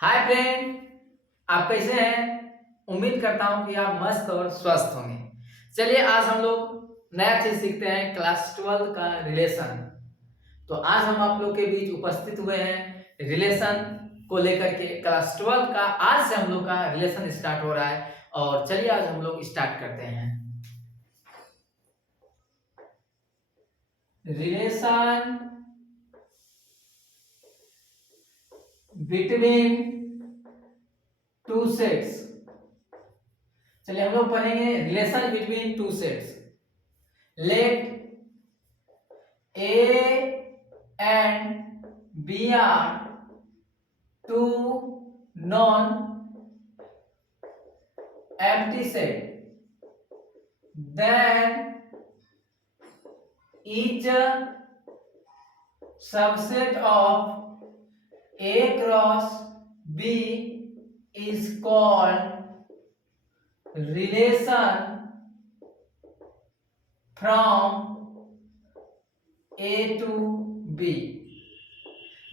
Hi friend, आप कैसे हैं? उम्मीद करता हूं कि आप मस्त और स्वस्थ होंगे। चलिए आज हम लोग नया चीज सीखते हैं, क्लास 12 का रिलेशन। तो आज हम आप लोग के बीच उपस्थित हुए हैं रिलेशन को लेकर के। क्लास 12 का आज से हम लोग का रिलेशन स्टार्ट हो रहा है और चलिए आज हम लोग स्टार्ट करते हैं। Relation between two sets. चलिए हम लोग पढ़ेंगे relation between two sets. Let A and B are two non-empty set. Then each subset of A cross B is called relation from A to B।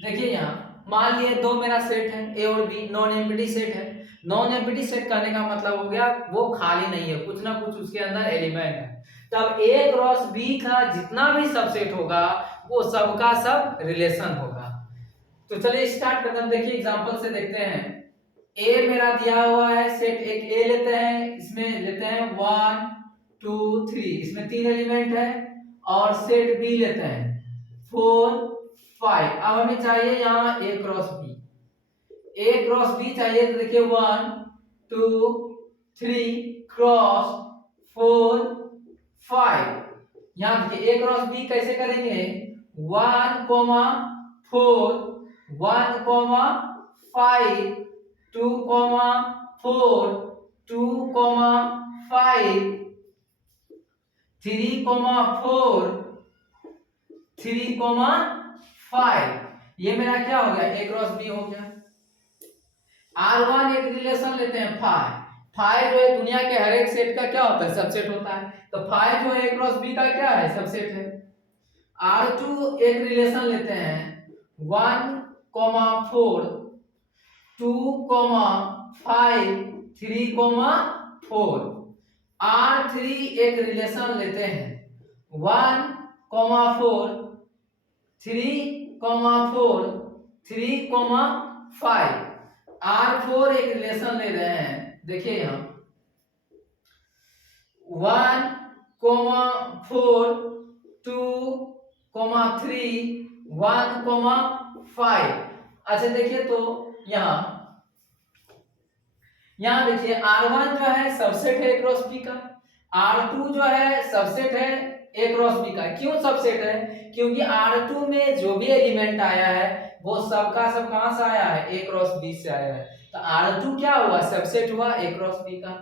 देखिए यहाँ मान लिए दो मेरा सेट है ए और बी, नॉन एम्प्टी सेट है। Non empty set करने का मतलब हो गया वो खाली नहीं है, कुछ ना कुछ उसके अंदर एलिमेंट है। तब ए क्रॉस बी का जितना भी सबसेट होगा वो सबका सब रिलेशन होगा। तो चलिए स्टार्ट करते हैं। देखिए एग्जांपल से देखते हैं। ए मेरा दिया हुआ है सेट, एक ए लेते हैं, इसमें लेते हैं 1 2 3, इसमें तीन एलिमेंट है। और सेट बी लेते हैं 4 5। अब हमें चाहिए यहाँ ए क्रॉस बी। ए क्रॉस बी चाहिए तो देखिए 1 2 3 क्रॉस 4 5। यहाँ देखिए ए क्रॉस बी कैसे करेंगे, 1 4 1 5 2 4 2 5 3 4 3 5। ये मेरा क्या हो गया, ए क्रॉस बी हो गया। R1 एक रिलेशन लेते हैं फाइव। फाइव जो है दुनिया के हर एक सेट का क्या होता है, सबसेट होता है। तो फाइव जो है ए क्रॉस बी का क्या है, सबसेट है। R2 एक रिलेशन लेते हैं 1 4 2 5 3 4। R3 एक रिलेशन लेते हैं 1 4 3 4 3 5। R4 एक रिलेशन ले रहे हैं, देखिए यहाँ 1 4 2 3 1 5। अच्छा देखिए तो यहाँ देखिए R1 जो है सबसेट है ए क्रॉस बी का। R2 जो है सबसेट है ए क्रॉस बी का। क्यों सबसेट है, क्योंकि R2 में जो भी एलिमेंट आया है वो सबका सब कहां से आया है, ए क्रॉस बी से आया है। तो R2 क्या हुआ, सबसेट हुआ ए क्रॉस बी का।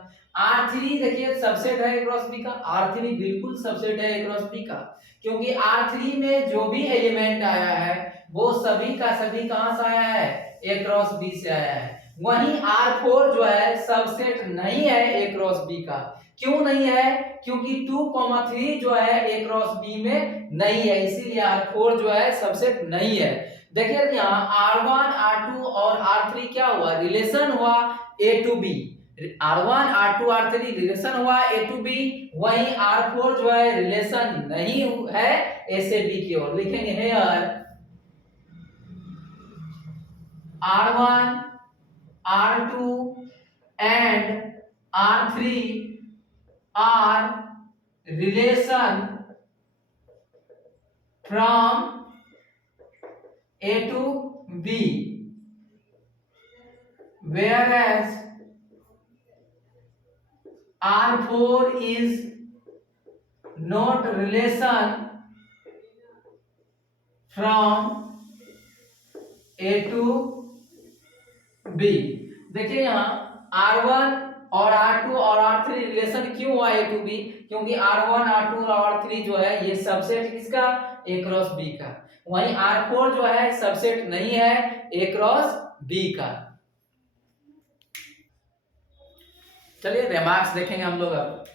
R3 देखिए सबसेट है ए क्रॉस बी का। R3 बिल्कुल सबसेट है ए क्रॉस बी का, क्योंकि R3 में जो भी एलिमेंट आया है वो सभी का सभी कहां से आया है, ए क्रॉस बी से आया है। वहीं R4 जो है सबसेट नहीं है ए क्रॉस बी का। क्यों नहीं है, क्योंकि 2 3 जो है ए क्रॉस बी में नहीं है, इसीलिए R4 जो है सबसेट नहीं है। देखिए यहाँ R1 R2 और R3 क्या हुआ, रिलेशन हुआ ए to B. R1 R2 R3 relation हुआ ए टू बी। वहीं R4 जो है रिलेशन नहीं है ए से बी की ओर। लिखेंगे hair R1 R2 and R3 are relation from A to B, whereas R4 is not relation from A to B। देखिए यहाँ R1 और R2 और R3 रिलेशन क्यों हुआ ए टू बी, क्योंकि R1 R2 और R3 जो है ये सबसेट किसका, ए क्रॉस बी का। वहीं R4 जो है सबसेट नहीं है ए क्रॉस बी का। चलिए रिमार्क्स देखेंगे हम लोग अब।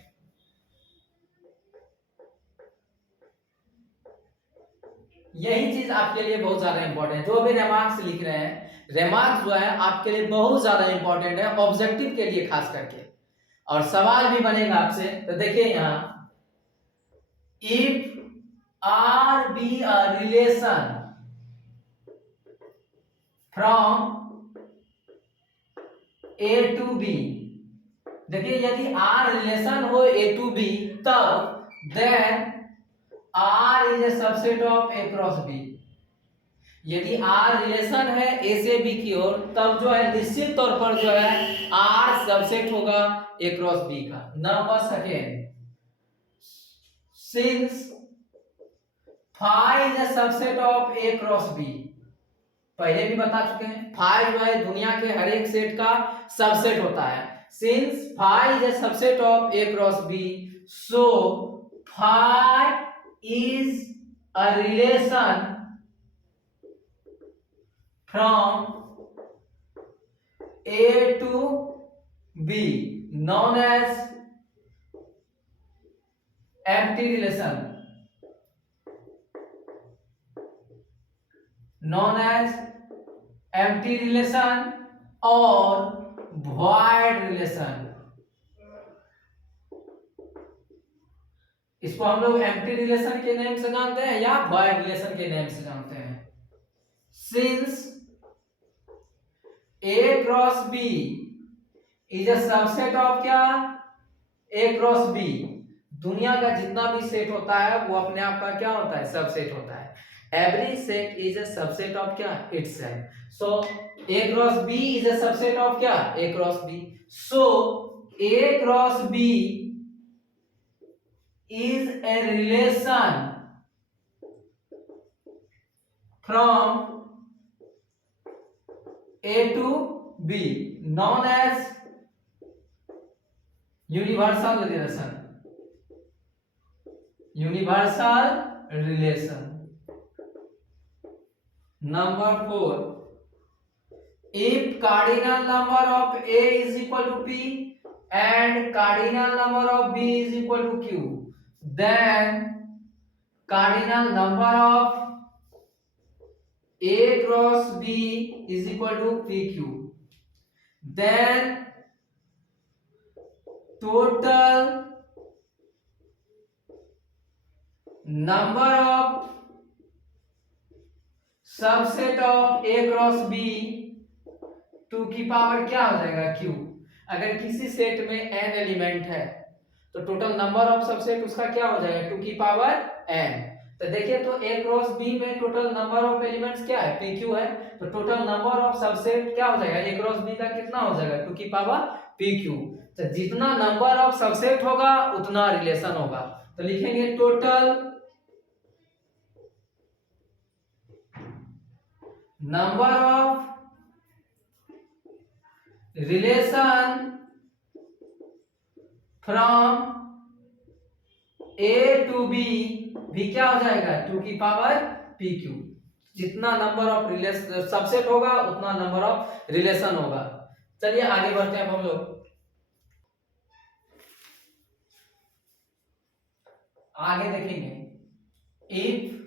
यही चीज आपके लिए बहुत ज्यादा इंपॉर्टेंट है। जो भी रेमार्क्स लिख रहे हैं, रेमार्क्स जो है आपके लिए बहुत ज्यादा इंपॉर्टेंट है, ऑब्जेक्टिव के लिए खास करके, और सवाल भी बनेगा आपसे। तो देखिए यहाँ, if R be a relation from A to B, देखिए यदि आर रिलेशन हो ए टू बी, तब then R is a subset of A cross B. यदि आर रिलेशन है ए से बी की ओर, तब जो है निश्चित तौर पर जो है आर सबसेट होगा ए क्रॉस बी का। Number second, since phi is a subset of A cross B, पहले भी बता चुके हैं, फाई जो है दुनिया के हर एक सेट का सबसेट होता है। Since phi is a subset of A cross B, so phi is a relation from A to B known as empty relation, known as empty relation और void relation। इसको हम लोग empty relation के name से जानते हैं या void relation के नेम से जानते हैं। Since A cross B is a subset of क्या, A cross B, दुनिया का जितना भी सेट होता है वो अपने आप का क्या होता है, सबसेट होता है। Every set is a subset of क्या, itself. So A cross B is a subset of क्या, A cross B। So A cross B is a relation from A to B known as universal relation, universal relation। Number 4, if cardinal number of A is equal to P and cardinal number of B is equal to Q, then cardinal number of A cross B is equal to PQ, then total number of subset of A cross B 2 की power क्या हो जाएगा, Q। अगर किसी set में n element है तो total number of subset उसका क्या हो जाएगा, 2 की पावर n। तो देखिए तो A क्रॉस B में टोटल नंबर ऑफ एलिमेंट्स क्या है, PQ है, तो टोटल नंबर ऑफ सबसेट क्या हो जाएगा, A क्रॉस B का कितना हो जाएगा, 2 की पावर PQ। तो जितना नंबर ऑफ सबसेट होगा उतना रिलेशन होगा। तो लिखेंगे total number of relation from A to B भी क्या हो जाएगा, 2 की पावर PQ। जितना नंबर ऑफ रिलेशन सबसेट होगा उतना नंबर ऑफ रिलेशन होगा। चलिए आगे बढ़ते हैं अब हम लोग। आगे देखेंगे, if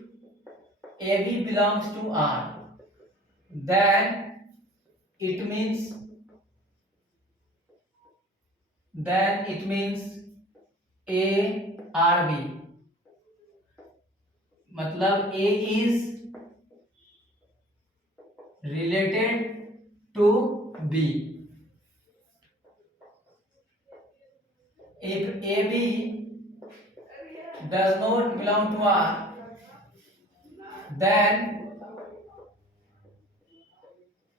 AB belongs to R, then it means A R B, मतलब A is related to B। if AB does not belong to R, then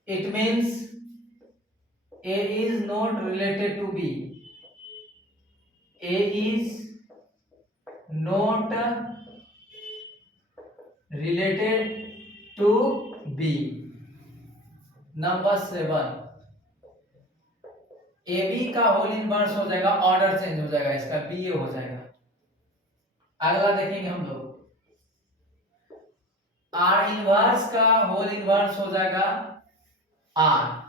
it means A is not related to B, A is not related to B। Number 7, A B का whole inverse हो जाएगा, order change हो जाएगा, इसका B ए हो जाएगा। अगला देखेंगे हम लोग, आर इनवर्स का होल इनवर्स हो जाएगा R.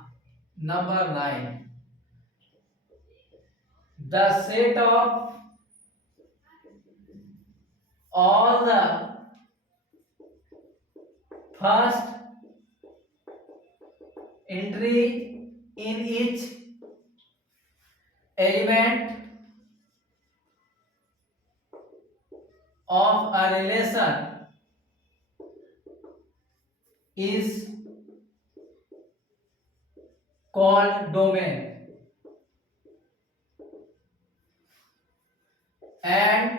Number 9, the set of all the first entry in each element of a relation is called domain, and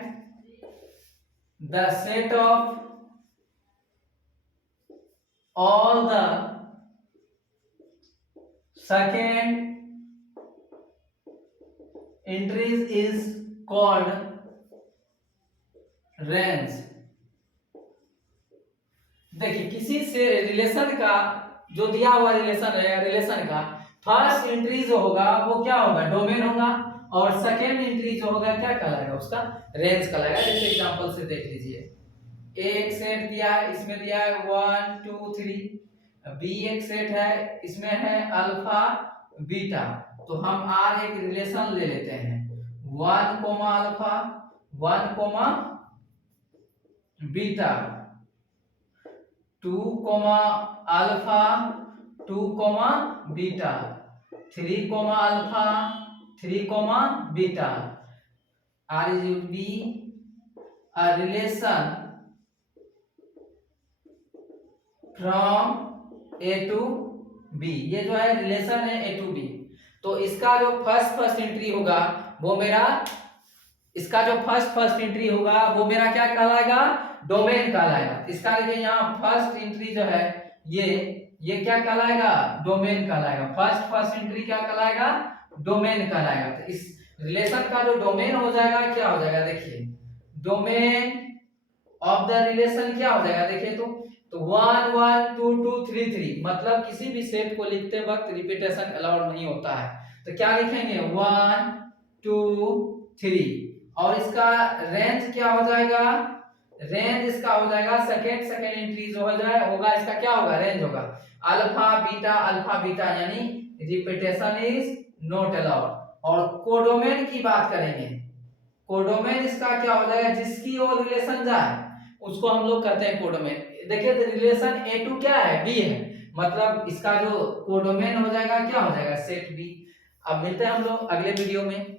the set of all the second entries is called range. देखिए किसी से relation का जो दिया हुआ relation है, relation का first entry जो होगा वो क्या होगा, डोमेन होगा, और सेकेंड एंट्री जो होगा क्या कहलाएगा, उसका रेंज कहलाएगा। जैसे एग्जांपल से देख लीजिए, ए एक सेट दिया है, इसमें दिया है 1 2 3, बी एक सेट है, इसमें है अल्फा बीटा, तो हम आर एक रिलेशन ले लेते हैं 1 alpha 1 beta, 2 alpha 2 beta, 3 alpha 3 beta, R is be a relation from A to B। ये जो है रिलेशन है A to B। तो इसका जो फर्स्ट एंट्री होगा वो मेरा, इसका जो फर्स्ट एंट्री होगा वो मेरा क्या कहलाएगा, डोमेन कहलाएगा। इसका देखिए यहाँ फर्स्ट एंट्री जो है ये क्या कहलाएगा, डोमेन कहलाएगा। फर्स्ट एंट्री क्या कहलाएगा, डोमेन कहलाएगा। तो इस रिलेशन का जो डोमेन हो जाएगा क्या हो जाएगा, देखिए डोमेन ऑफ द रिलेशन क्या हो जाएगा, देखिए तो 1 1 2 2 3 3, मतलब किसी भी सेट को लिखते वक्त रिपीटेशन अलाउड नहीं होता है। तो क्या लिखेंगे 1 2 3, और इसका रेंज क्या हो जाएगा, रेंज इसका हो जाएगा सेकेंड एंट्री जो हो जाए होगा, इसका क्या होगा, रेंज होगा अल्फा बीटा, यानी रिपीटेशन इज नॉट अलाउड। और कोडोमेन की बात करेंगे, कोडोमेन इसका क्या हो जाएगा, जिसकी ओर रिलेशन जाए उसको हम लोग कहते हैं कोडोमेन। देखिए रिलेशन ए टू क्या है, बी है, मतलब इसका जो कोडोमेन हो जाएगा क्या हो जाएगा, सेट बी। अब मिलते हैं हम लोग अगले वीडियो में।